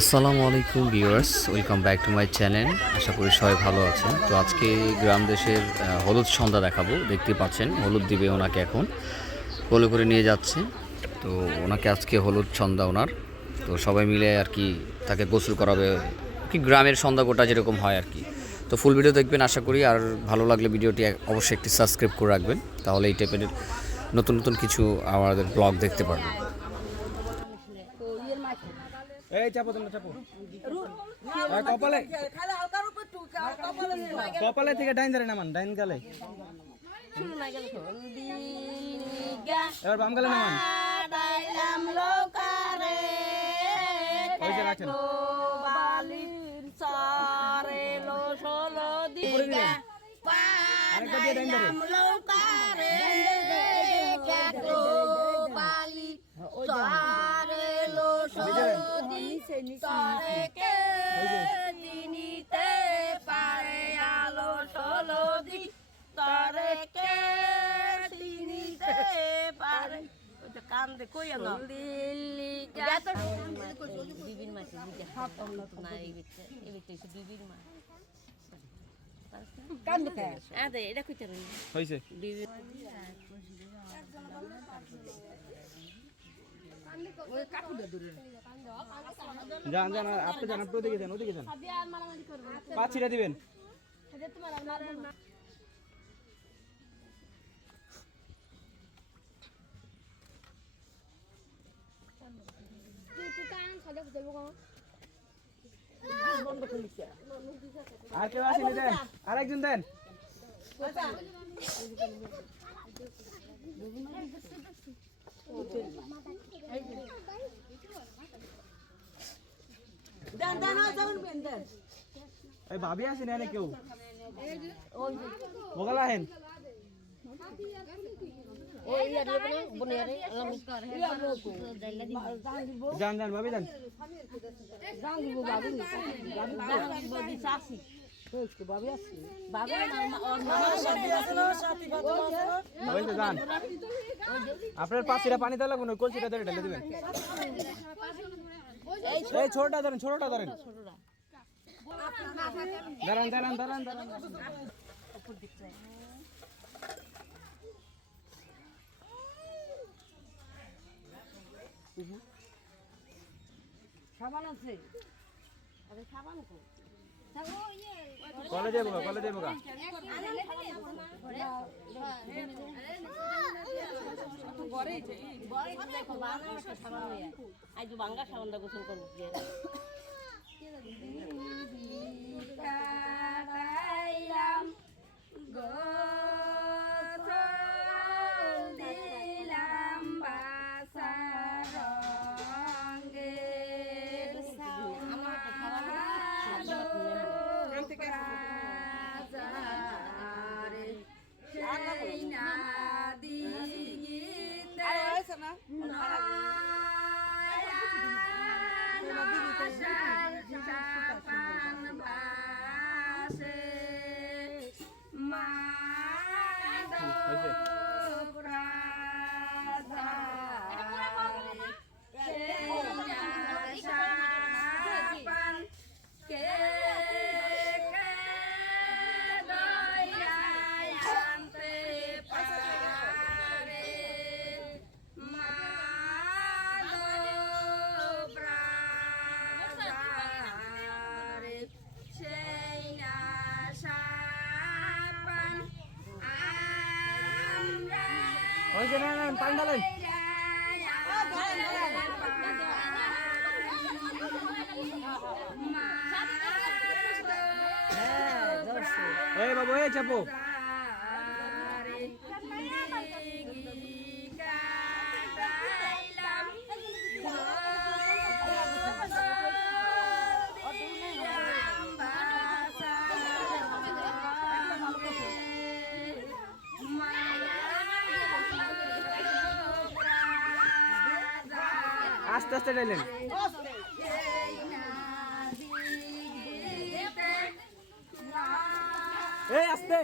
আসসালামু আলাইকুম viewers, welcome back to my channel. আশা করি সবাই ভালো আছেন। তো আজকে গ্রাম দেশের হলুদ সন্ধ্যা দেখাবো, দেখতে পাচ্ছেন, হলুদ দিবে ওনাকে এখন। কোলে করে নিয়ে যাচ্ছে। তো ওনাকে আজকে হলুদ সন্ধ্যা ওনার। তো সবাই মিলে আর কি তাকে গোসল করাবে। কি গ্রামের সন্ধ্যা গোটা যেরকম হয় আর কি। তো ফুল ভিডিও দেখবেন আশা করি। আর ভালো লাগলে ভিডিওটি অবশ্যই একটি সাবস্ক্রাইব করে রাখবেন। তাহলে এই টাইপের নতুন নতুন কিছু আমাদের ব্লগ দেখতে পারবেন। এই চাপো তোমরা চাপো। কপালে। কপালে থেকে ডাইন ধারে নামান ডাইন গালে। এবার বাম গালে নামান। ওই যে রাখেন উপরে দিলেন আরেকটা দিয়ে ডাইন ধারে কান্দে কই আনো বিবির মাছ না এই বিবির মাছ কান্দে আদে এটা কইতে রই হইছে বিবি। যান যান আর আপনি যান আপনি ওদিকে যান ওদিকে যান। পাঁচিটা দিবেন। আর কেউ আসেনি দেন। আরেকজন দেন। ভাবি আসেনি এনে কেউ? বগলা আহেন যান যান ভাবি যান যান আপনার পাঁচিটা পানি দেওয়া লাগবে না কলসিটা ধরে ঢেলে দিবেন। এই ছোটটা ধরেন ছোটটা ধরেন। দাঁড়ান দাঁড়ান দাঁড়ান দাঁড়ান। গা। আজ বাঙ্গা সাবান দা গোসল করব। হয়েছে না না পানি ঢালেন এই বাবু এই চাপো। আস্তে আস্তে ঢালেন এই আস্তে।